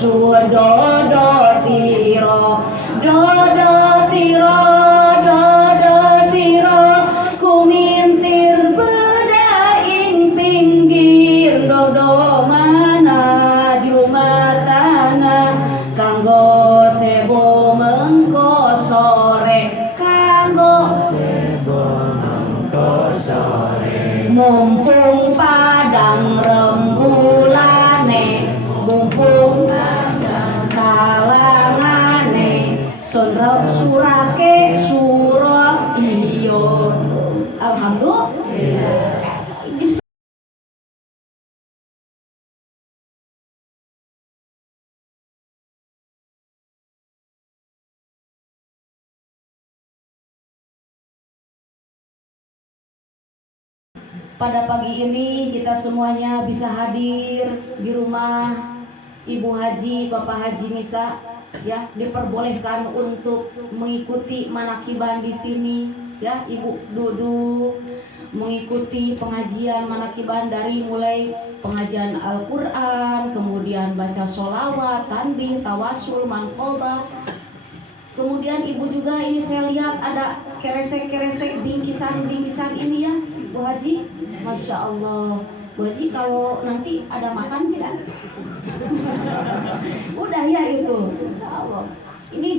tawasul dodo tiro kumintir bedaing pinggir dodo mana jumatana kanggo sebo mengko sore mumpung padang rembulane mumpung kalangane surake surah iyo alhamdulillah. Pada pagi ini kita semuanya bisa hadir di rumah Ibu Haji, Bapak Haji Nisa, ya, diperbolehkan untuk mengikuti manakiban di sini, ya, Ibu duduk mengikuti pengajian manakiban dari mulai pengajian Al-Quran, kemudian baca sholawat, tanbih, tawasul, manqobah. Kemudian Ibu juga ini saya lihat ada keresek-keresek bingkisan ini ya, Bu Haji. Masya Allah, Bu Haji kalau nanti ada makan tidak? Udah ya itu, Masya Allah. Ini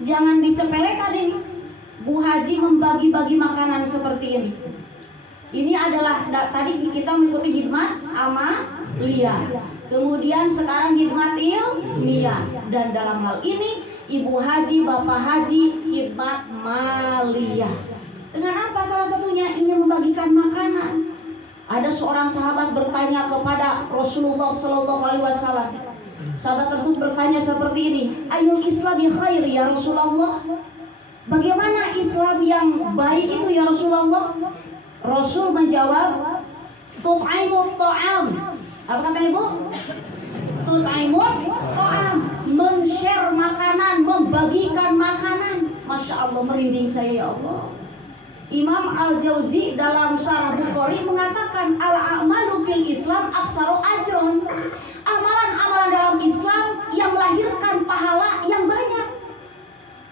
jangan disepelekan ini. Bu Haji membagi-bagi makanan seperti ini. Ini adalah tadi kita mengikuti khidmat amaliyah. Kemudian sekarang khidmat ilmiah. Dan dalam hal ini Ibu Haji, Bapak Haji, khidmat maliyah. Dengan apa salah satunya? Ingin membagikan makanan. Ada seorang sahabat bertanya kepada Rasulullah Sallallahu Alaihi Wasallam. Sahabat tersebut bertanya seperti ini, Ayul Islami khair ya Rasulullah. Bagaimana Islam yang baik itu ya Rasulullah? Rasul menjawab, tut'imut ta'am. Apa kata Ibu? Tut'imut ta'am, men-share makanan, membagikan makanan. Masya Allah, merinding saya ya Allah. Imam Al-Jauzi dalam Syarah Bukhari mengatakan al-a'malu fil Islam aksaru ajron. Amalan-amalan dalam Islam yang melahirkan pahala yang banyak.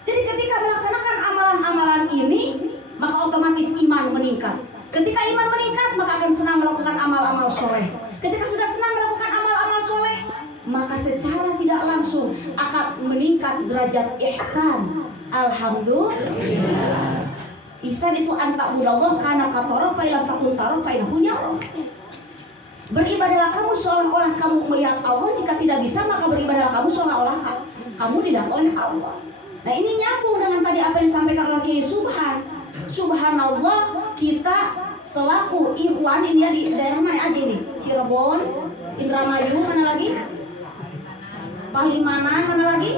Jadi ketika melaksanakan amalan-amalan ini, maka otomatis iman meningkat. Ketika iman meningkat, maka akan senang melakukan amal-amal soleh. Ketika sudah senang melakukan amal-amal soleh, maka secara tidak langsung akan meningkat derajat ihsan. Alhamdulillah. Ihsan itu anta'budallah kana katara fa ilam takun tara fa innahu yarah. Beribadahlah kamu seolah-olah kamu melihat Allah. Jika tidak bisa, maka beribadahlah kamu seolah-olah kamu dilihat oleh Allah. Nah, ini nyambung dengan tadi apa yang disampaikan oleh Kiai Subhan. Subhanallah, kita selaku ikhwan ini ya, di daerah mana aja ini? Cirebon, Indramayu, mana lagi? Palimanan, mana lagi?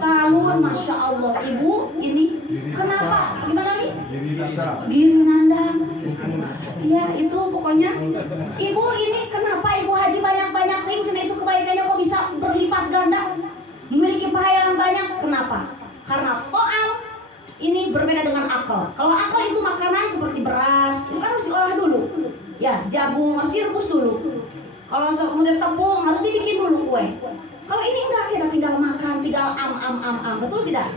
Talun, Masya Allah. Ibu ini kenapa? Gimana lagi? Giri Nanda. Ya itu pokoknya. Ibu ini kenapa Ibu Haji banyak-banyak ringsen itu kebaikannya kok bisa berlipat ganda, memiliki pahala yang banyak? Kenapa? Karena to'am ini berbeda dengan akal. Kalau akal itu makanan seperti beras, itu kan harus diolah dulu. Ya, jagung harus direbus dulu. Kalau kemudian tepung harus dibikin dulu kue. Kalau ini enggak, kita tinggal makan, tinggal am, betul tidak?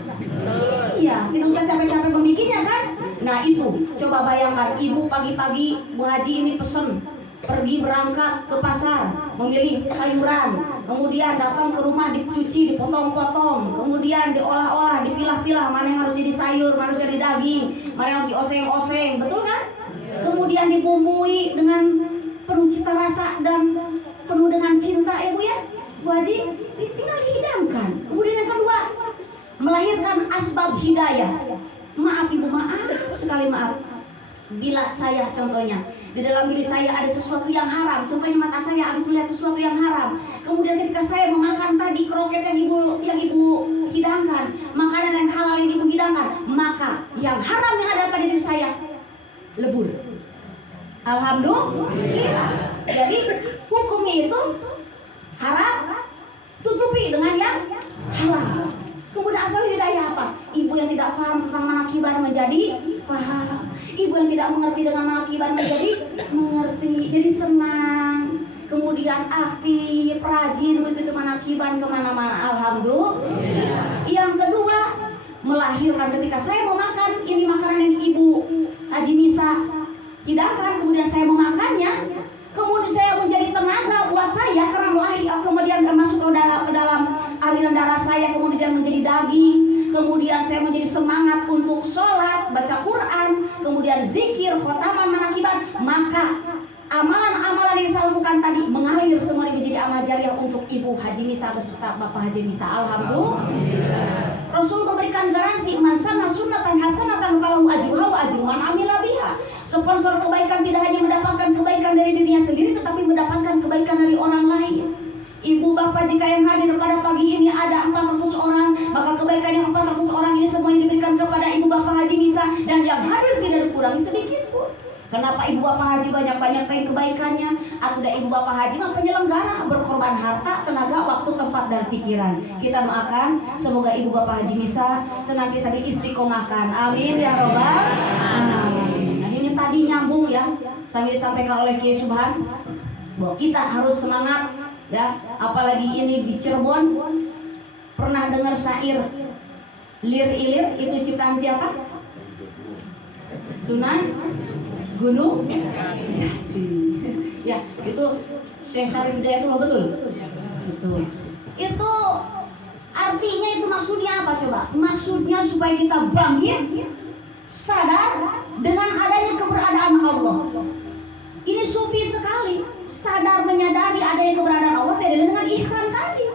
Iya, tidak usah capek-capek membikinnya kan? Nah itu, coba bayangkan ibu pagi-pagi Bu Haji ini pesen pergi berangkat ke pasar, memilih sayuran, kemudian datang ke rumah dicuci, dipotong-potong, kemudian diolah-olah, dipilah-pilah mana yang harus jadi sayur, mana yang harus jadi daging, mana yang harus dioseng-oseng, betul kan? Kemudian dibumbui dengan penuh cita rasa dan penuh dengan cinta ibu ya, Bu Haji, tinggal dihidangkan. Kemudian yang kedua, melahirkan asbab hidayah. Maaf ibu, maaf sekali maaf. Bila saya contohnya di dalam diri saya ada sesuatu yang haram, contohnya mata saya habis melihat sesuatu yang haram, kemudian ketika saya memakan tadi kroket yang ibu hidangkan, makanan yang halal yang ibu hidangkan, maka yang haram yang ada pada diri saya lebur. Alhamdulillah. Jadi hukumnya itu haram tutupi dengan yang halal. Kemudian asal hidayah apa? Ibu yang tidak paham tentang manakiban menjadi paham. Ibu yang tidak mengerti dengan manakiban menjadi mengerti. Jadi senang. kemudian aktif, rajin begitu manakiban kemana-mana. Alhamdulillah. Yang kedua, melahirkan ketika saya mau makan, ini makanan yang Ibu Haji Misa hidangkan, kemudian saya memakannya, kemudian saya menjadi tenaga buat saya karena melahir, kemudian masuk ke dalam aliran darah saya, kemudian menjadi daging, kemudian saya menjadi semangat untuk sholat, baca Quran, kemudian zikir, khotaman, manakiban, maka amalan-amalan yang saya lakukan tadi mengalir semua menjadi amal jariah untuk Ibu Haji Misa beserta Bapak Haji Misa. Alhamdulillah. Rasul memberikan garansi, man sanna sunnatan hasanatan falahu ajruha wa ajru man amila biha. Sponsor kebaikan tidak hanya mendapatkan kebaikan dari dirinya sendiri, tetapi mendapatkan kebaikan dari orang lain. Ibu bapak jika yang hadir pada pagi ini ada 400 orang, maka kebaikan yang 400 orang ini semuanya diberikan kepada ibu bapak Haji Misa, dan yang hadir tidak dikurangi sedikit pun. Kenapa ibu bapak haji banyak-banyak tadi kebaikannya? Atau ibu bapak haji mah penyelenggara, berkorban harta, tenaga, waktu, tempat, dan pikiran. Kita doakan semoga ibu bapak Haji Misa senantiasa diistiqomahkan. Amin ya robbal alamin. Nah, ini tadi nyambung ya, sambil disampaikan oleh Kiai Subhan bahwa kita harus semangat ya. Apalagi ini di Cirebon, pernah dengar syair Lir Ilir? Itu ciptaan siapa? Sunan Gunung Jati. Ya, itu Syekh Syarif Hidayat itu betul. Itu artinya, itu maksudnya apa coba? Maksudnya supaya kita bangkit, sadar dengan adanya keberadaan Allah. Ini sufi sekali, sadar menyadari adanya keberadaan Allah tidak dengan ihsan tadi.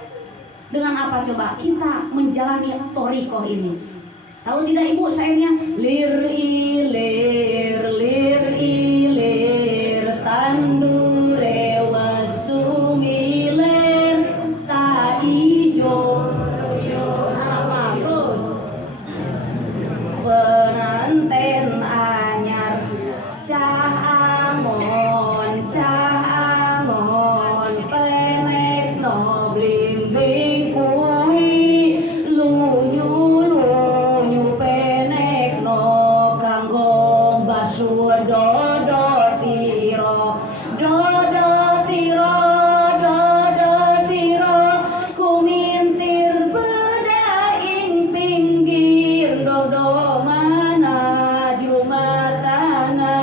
Dengan apa coba? Kita menjalani thoriqoh ini. Tahu tidak ibu syairnya? Lir ilir, lir ilir, tandure wasumilir, tak ijo apa terus penanten anyar, cah amon, penek no blimbing kuwi, luyu penek no kanggo basur dodo tiro, kumintir beda ing pinggir dodo mana jumatana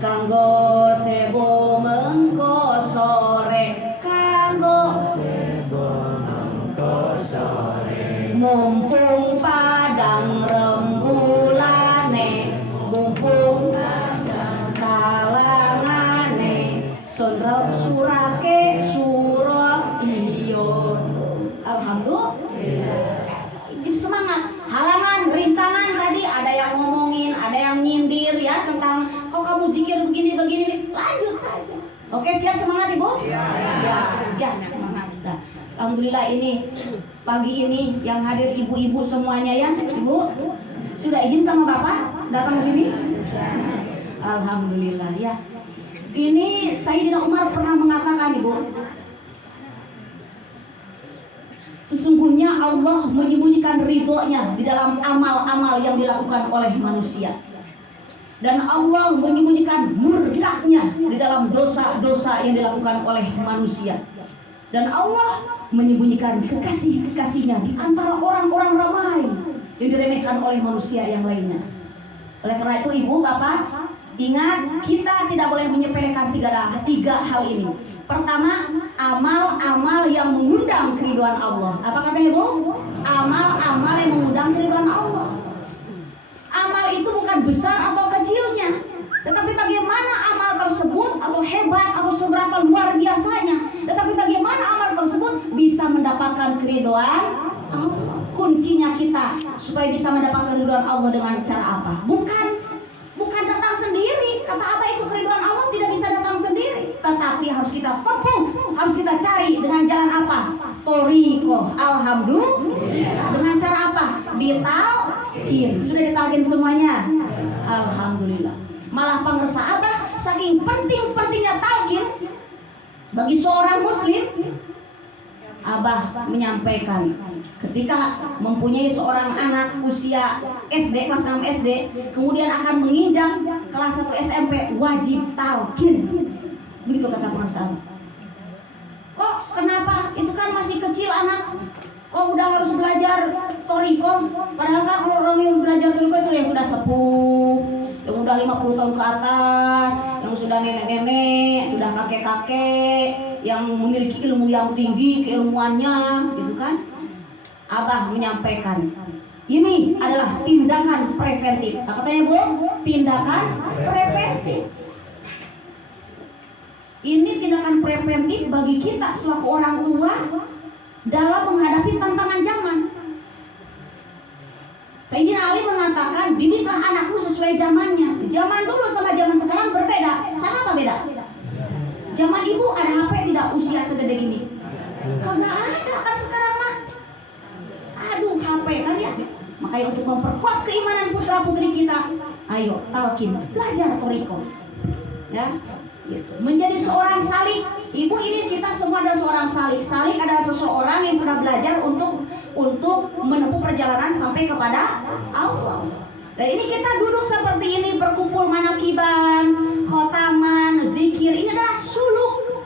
kanggo sebo mengko sore, kanggo sebo mengko sore, mumpung padang rembulane, mumpung kalangane, sondra surake suro iyo. Alhamdulillah. Jadi semangat. Halangan, rintangan tadi ada yang ngomongin, ada yang nyindir ya tentang kok kamu zikir begini, lanjut saja. Oke, siap semangat ibu? Ya, semangat. Nah, alhamdulillah ini pagi ini yang hadir ibu-ibu semuanya ya, ibu sudah izin sama bapak datang sini? Alhamdulillah ya. Ini Sayyidina Umar pernah mengatakan ibu, sesungguhnya Allah menyembunyikan ridhonya di dalam amal-amal yang dilakukan oleh manusia, dan Allah menyembunyikan murkahnya di dalam dosa-dosa yang dilakukan oleh manusia, dan Allah menyembunyikan kekasih-kekasihnya di antara orang-orang ramai yang diremehkan oleh manusia yang lainnya. Oleh karena itu ibu bapak, ingat, kita tidak boleh menyepelekan tiga hal ini. Pertama, amal-amal yang mengundang keridhaan Allah. Apa katanya ibu? Amal-amal yang mengundang keridhaan Allah. Amal itu bukan besar atau kecilnya, tetapi bagaimana amal tersebut, atau hebat atau seberapa luar biasanya, tetapi bagaimana amal tersebut bisa mendapatkan keridhaan Allah. Kuncinya kita supaya bisa mendapatkan keridhaan Allah dengan cara apa? Bukan datang sendiri. Kata apa itu keridhaan Allah tidak bisa datang sendiri, tetapi harus kita tempuh, harus kita cari dengan jalan apa? Thoriqoh. Alhamdulillah. Dengan cara apa? Ditalqin. Sudah ditalqin semuanya? Alhamdulillah. Malah pengersa apa? Saking pentingnya talqin bagi seorang muslim, Abah menyampaikan ketika mempunyai seorang anak usia SD, kelas 6 SD, kemudian akan menginjak kelas 1 SMP, wajib talqin. Begitu kata pengersa Abah. itu kan masih kecil anak. Kok udah harus belajar toriko? Padahal kan orang yang belajar toriko itu yang sudah sepuh, yang udah 50 tahun ke atas, yang sudah nenek-nenek, sudah kakek-kakek, yang memiliki ilmu yang tinggi, keilmuannya, gitu kan? Abah menyampaikan, ini adalah tindakan preventif. Apa katanya Bu? Tindakan preventif. Ini tindakan preventif bagi kita selaku orang tua dalam menghadapi tantangan zaman. Sayyidina Ali mengatakan, didiklah anakmu sesuai zamannya. Zaman dulu sama zaman sekarang berbeda. Sama apa beda? Zaman ibu ada HP tidak usia segede gini? Kagak ada kan sekarang mah. Aduh HP kan ya. Makanya untuk memperkuat keimanan putra putri kita, ayo talkin, belajar toriko. Ya, gitu. Menjadi seorang salik. Ibu ini kita semua adalah seorang salik. Salik adalah seseorang yang sudah belajar untuk menempuh perjalanan sampai kepada Allah. Dan ini kita duduk seperti ini, berkumpul manakiban, khotaman, zikir. Ini adalah suluk.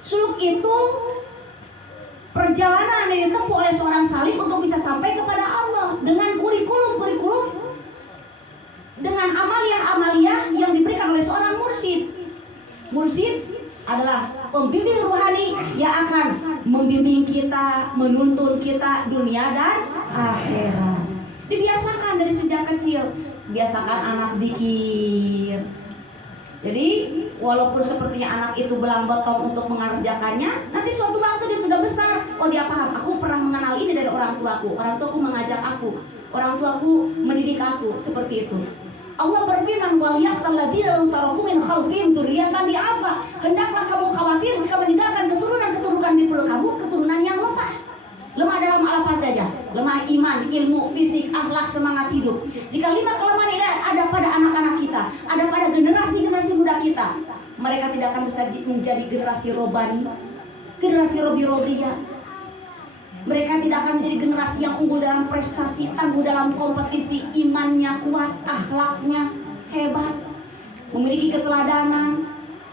Suluk itu perjalanan yang ditempuh oleh seorang salik untuk bisa sampai kepada Allah dengan kurikulum dengan amalia yang diberikan oleh seorang mursyid. Mursyid adalah pembimbing rohani yang akan membimbing kita, menuntun kita dunia dan akhirat. Dibiasakan dari sejak kecil, biasakan anak zikir. Jadi walaupun sepertinya anak itu belang betong untuk mengerjakannya, nanti suatu waktu dia sudah besar, oh dia paham, aku pernah mengenal ini dari orang tuaku mengajak aku, orang tuaku mendidik aku, seperti itu. Allah berfirman, wal yahsal ladzina law taraku min khalfihim dzurriyyatan di'afa. Hendaklah kamu khawatir jika meninggalkan keturunan di perut kamu, keturunan yang lemah. Lemah dalam apa saja? Lemah iman, ilmu, fisik, akhlak, semangat hidup. Jika 5 kelemahan ini ada pada anak-anak kita, ada pada generasi muda kita, mereka tidak akan bisa menjadi generasi robani, generasi robi-robiyah. Mereka tidak akan menjadi generasi yang unggul dalam prestasi, tangguh dalam kompetisi, imannya kuat, akhlaknya hebat, memiliki keteladanan,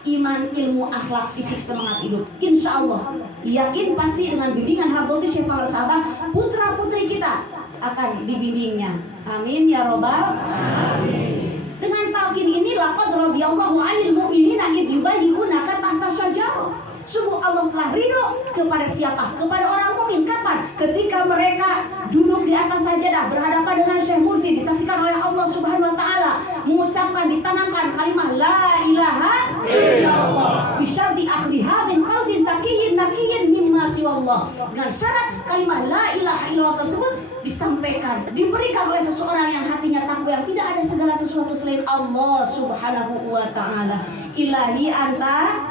iman, ilmu, akhlak, fisik, semangat hidup. Insya Allah, yakin pasti dengan bimbingan Hadrati Syekh Faqih Sahabah, putra putri kita akan dibimbingnya. Amin ya robbal alamin. Dengan talqin ini, laqad radhiyallahu 'anil mu'minina idh yubayyi'unaka tahta syajarah. Sungguh Allah telah ridho kepada siapa? Kepada orang mukmin. Kapan? Ketika mereka duduk di atas sajadah berhadapan dengan Syekh Mursi, disaksikan oleh Allah Subhanahu wa taala, mengucapkan, ditanamkan kalimat la ilaha illallah bisyarti akhdiha min qalbin taqiyyin naqiyyin mimma siwallah. Dengan syarat kalimat la ilaha illallah tersebut disampaikan, diberikan oleh seseorang yang hatinya takwa, yang tidak ada segala sesuatu selain Allah Subhanahu wa taala. Ilahi anta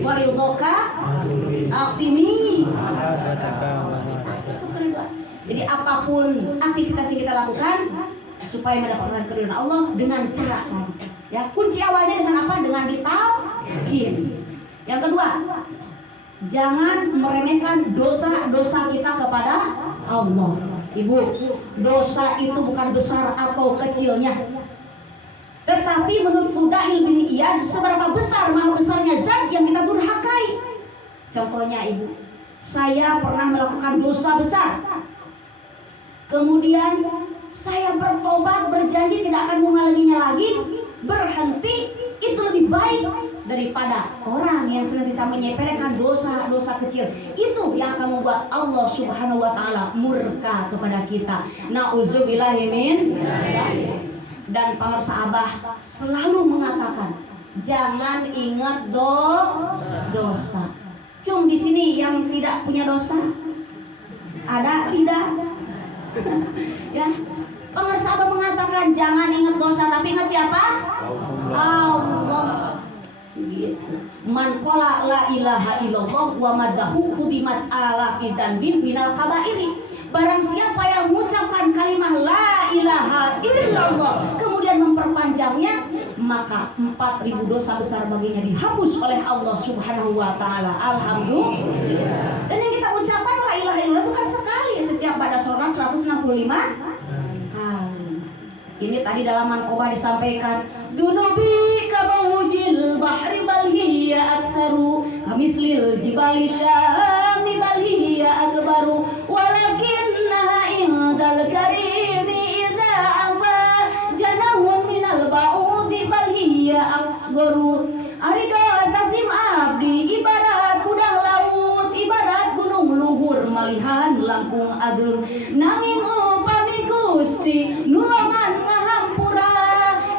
waridoka aktini. Itu keridhaan. Jadi apapun aktivitas yang kita lakukan supaya mendapatkan keridhaan Allah dengan cara tadi. Ya, kunci awalnya dengan apa? Dengan ditalqin. Yang kedua, jangan meremehkan dosa-dosa kita kepada Allah. Ibu, dosa itu bukan besar atau kecilnya, tetapi menurut Fudail bin Iyad, seberapa besar maha besarnya zat yang kita durhakai. Contohnya ibu, saya pernah melakukan dosa besar, kemudian saya bertobat, berjanji tidak akan mengulanginya lagi, berhenti, itu lebih baik daripada orang yang senantiasa menyepelekan dosa-dosa kecil. Itu yang akan membuat Allah Subhanahu wa taala murka kepada kita. Nauzubillahi min. Dan pengersa Abah selalu mengatakan, jangan ingat dosa. Cum di sini yang tidak punya dosa ada tidak? Ya, pengersa Abah mengatakan jangan ingat dosa, tapi ingat siapa? Allah. Gitu. Man qala la ilaha illallah wa madahu khudimat ala fidan bin minal kabairi. Barang siapa yang mengucapkan kalimat la ilaha illallah kemudian memperpanjangnya, maka 4.000 dosa besar baginya dihapus oleh Allah Subhanahu wa taala. Alhamdulillah. Dan yang kita ucapkan la ilaha illallah bukan sekali, setiap pada sholat 165 kali. Ini tadi dalam Manqobah disampaikan, dunubi kabawujil bahri bal hiya aksaru kamislil jibali syami palihan langkung ageng nanging upami Gusti nulaman ngahampura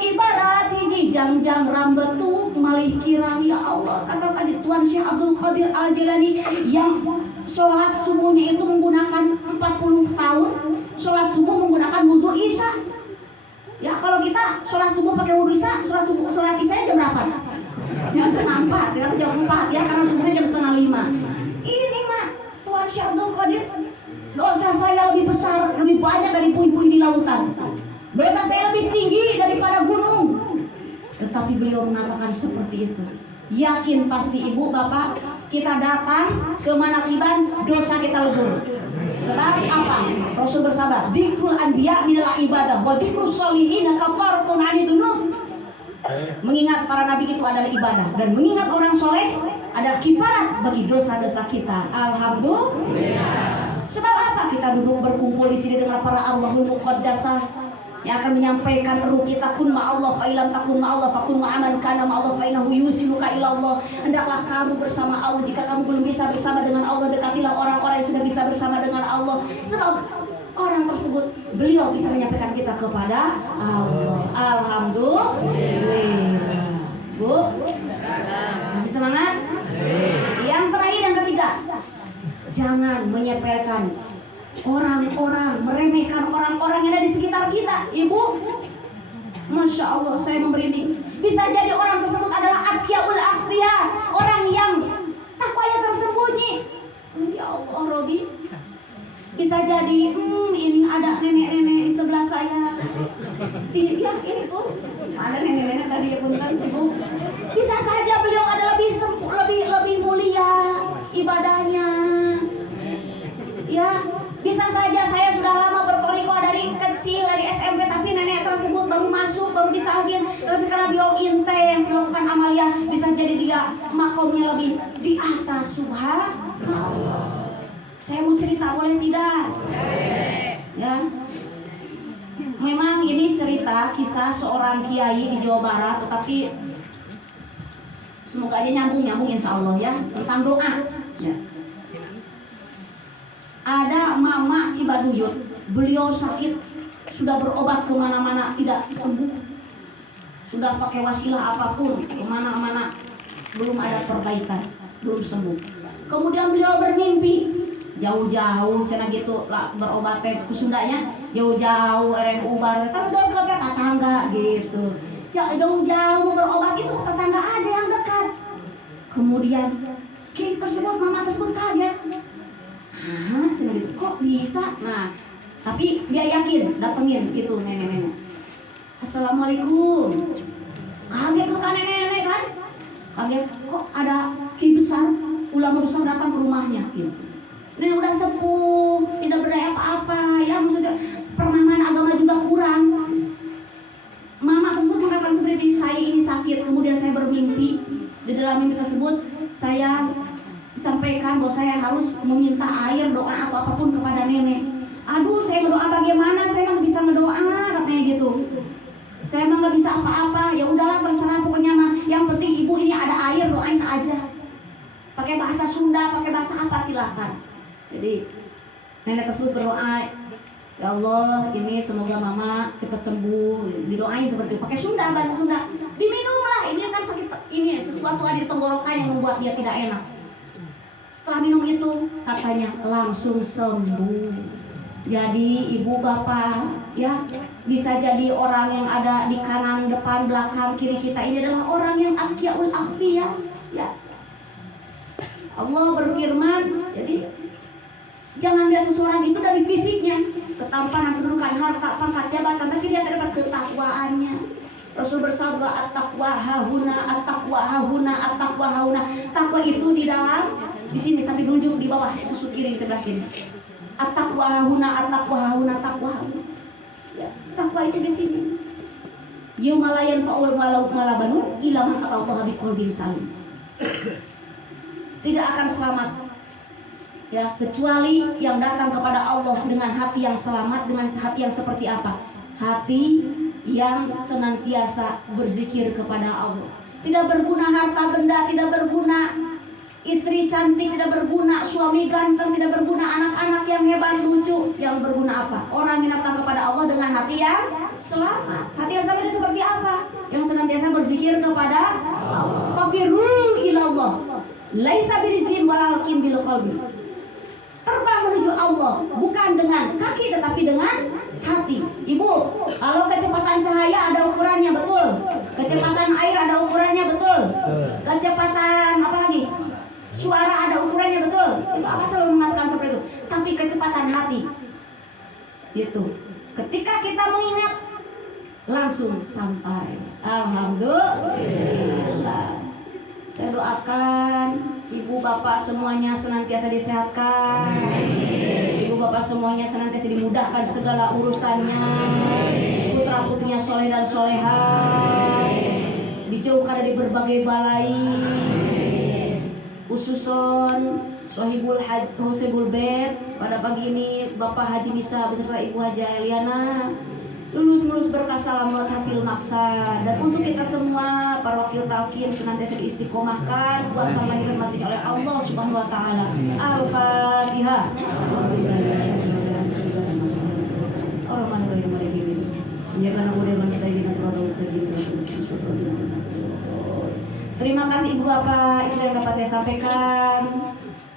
ibarat hiji jam-jam rambetuk malih kirang. Ya Allah, kata tadi Tuan Syekh Abdul Qadir Al-Jilani yang sholat subuhnya itu menggunakan 40 tahun, sholat subuh menggunakan wudhu isya. Ya kalau kita sholat subuh pakai wudhu isya, sholat isya jam berapa? Jam setengah 4, dia kata jam 4 ya, karena subuhnya jam setengah 5. Ini mah Tuan Syekh Abdul Qadir, dosa saya lebih besar, lebih banyak dari puing-puing di lautan. Dosa saya lebih tinggi daripada gunung. Tetapi beliau mengatakan seperti itu. Yakin pasti ibu bapak, kita datang ke manakiban dosa kita lebur. Sebab apa? Rasul bersabda, dzikrul anbiya minal ibadah wa dzikrus sholihin kafaratun 'anid dzunub. Mengingat para nabi itu adalah ibadah dan mengingat orang soleh adalah kifarat bagi dosa-dosa kita. Alhamdulillah. Sebab apa kita duduk berkumpul di sini dengan para Allahul Muqaddasah yang akan menyampaikan ruh kita, kun ma'allah fa ilam takun ma'allah fa kun ma'aman kana ma'allah fa innahu yusiluka ila Allah. Hendaklah kamu bersama Allah. Jika kamu belum bisa bersama dengan Allah, dekatilah orang-orang yang sudah bisa bersama dengan Allah. Sebab orang tersebut beliau bisa menyampaikan kita kepada Allah. Alhamdulillah. Bu, masih semangat? Yang terakhir, yang ketiga, jangan menyepelekan orang-orang, meremehkan orang-orang yang ada di sekitar kita. Ibu, Masya Allah, saya memberinding. Bisa jadi orang tersebut adalah atqiyaul akhfiya, orang yang takwanya tersembunyi. Ya Allah, Robi, bisa jadi ini ada nenek-nenek di sebelah saya. Tidak, ini tuh ada nenek-nenek tadi ya pun kan ibu. Bisa saja beliau ada lebih mulia ibadahnya. Ya, bisa saja saya sudah lama bertoriko dari kecil, dari SMP, tapi nenek tersebut baru masuk, baru ditagih. Tapi karena dia intens melakukan amalia, bisa jadi dia makomnya lebih di atas. Subhanallah. Saya mau cerita, boleh tidak? Ya. Memang ini cerita kisah seorang kiai di Jawa Barat, tetapi semoga aja nyambung insya Allah ya, tentang doa. Ya. Ada Mama Cibaduyut, beliau sakit, sudah berobat kemana-mana tidak sembuh, sudah pakai wasilah apapun kemana-mana belum ada perbaikan, belum sembuh. Kemudian beliau bermimpi jauh-jauh cina gitu lah, berobat ke Sundanya jauh-jauh RMU Barat kan dekatnya tetangga gitu, jauh-jauh berobat itu tetangga aja yang dekat. Kemudian kiai tersebut, mama tersebut kaget, cina gitu kok bisa. Nah tapi dia yakin datengin itu nenek-nenek, Assalamualaikum. Kaget tuh kan nenek-nenek kan, kaget kok ada kiai besar, ulama besar datang ke rumahnya gitu. Nenek udah sepuh, tidak berdaya apa-apa, ya maksudnya pemahaman agama juga kurang. Mama tersebut mengatakan seperti saya ini sakit, kemudian saya bermimpi. Di dalam mimpi tersebut saya sampaikan bahwa saya harus meminta air, doa atau apapun kepada nenek. Aduh, saya ngedoa bagaimana? Saya mah nggak bisa ngedoa, katanya gitu. Saya mah nggak bisa apa-apa. Ya udahlah, terserah pokoknya mah. Yang penting ibu ini ada air, doain aja. Pakai bahasa Sunda, pakai bahasa apa silakan. Jadi nenek tersebut berdoa, ya Allah, ini semoga mama cepat sembuh. Didoain seperti itu, pakai Sunda, bahasa Sunda. Diminumlah, ini kan sakit, ini sesuatu ada di tenggorokan yang membuat dia tidak enak. Setelah minum itu, katanya langsung sembuh. Jadi ibu bapak, ya bisa jadi orang yang ada di kanan, depan, belakang, kiri kita ini adalah orang yang atqiyaul akhfiya. Ya, Allah berfirman, jadi jangan lihat seseorang itu dari fisiknya, ketampanan, kedudukan, harta, pangkat, jabatan, tapi dia terdapat ketakwaannya. Rasul bersabda, at-taqwa hahuna, at-taqwa hahuna, at-taqwa hahuna. Takwa itu di dalam, di sini sampai nunjuk di bawah susu kiri sebelah kiri. At-taqwa hahuna, at-taqwa hahuna, taqwa hahuna. Ya, takwa itu di sini. Yauma la yanfa'u malun banun illa man atallaha biqalbin salim. Tidak akan selamat, ya, kecuali yang datang kepada Allah dengan hati yang selamat. Dengan hati yang seperti apa? Hati yang senantiasa berzikir kepada Allah. Tidak berguna harta benda, tidak berguna istri cantik, tidak berguna suami suami ganteng tidak berguna, anak-anak yang hebat lucu yang berguna apa? Orang yang datang kepada Allah dengan hati yang selamat. Hati yang selamat itu seperti apa? Yang senantiasa berzikir kepada Allah. Fafirru ilallah. Laisa birizin walakin bil qalbi. Terbang menuju Allah bukan dengan kaki tetapi dengan hati. Ibu, kalau kecepatan cahaya ada ukurannya, betul. Kecepatan air ada ukurannya, betul. Kecepatan apa lagi? Suara ada ukurannya, betul. Itu apa selalu mengatakan seperti itu. Tapi kecepatan hati itu ketika kita mengingat langsung sampai. Alhamdulillah. Saya doakan ibu bapak semuanya senantiasa disehatkan. Ibu bapak semuanya senantiasa dimudahkan segala urusannya. Putra putrinya soleh dan solehah, dijauhkan dari berbagai balai. Khususon Sohibul Bait pada pagi ini Bapak Haji Misa beserta Ibu Haji Eliana lulus berkah selamat hasil maksa. Dan untuk kita semua para wakil talqin senantiasa diistiqomahkan buatkan lahir dan batin oleh Allah Subhanahu wa taala. Al-Fatihah. Terima kasih Ibu Bapak, itu yang dapat saya sampaikan.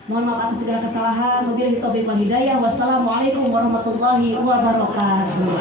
Mohon maaf atas segala kesalahan. Wabillahi taufiq wal hidayah. Wassalamualaikum warahmatullahi wabarakatuh.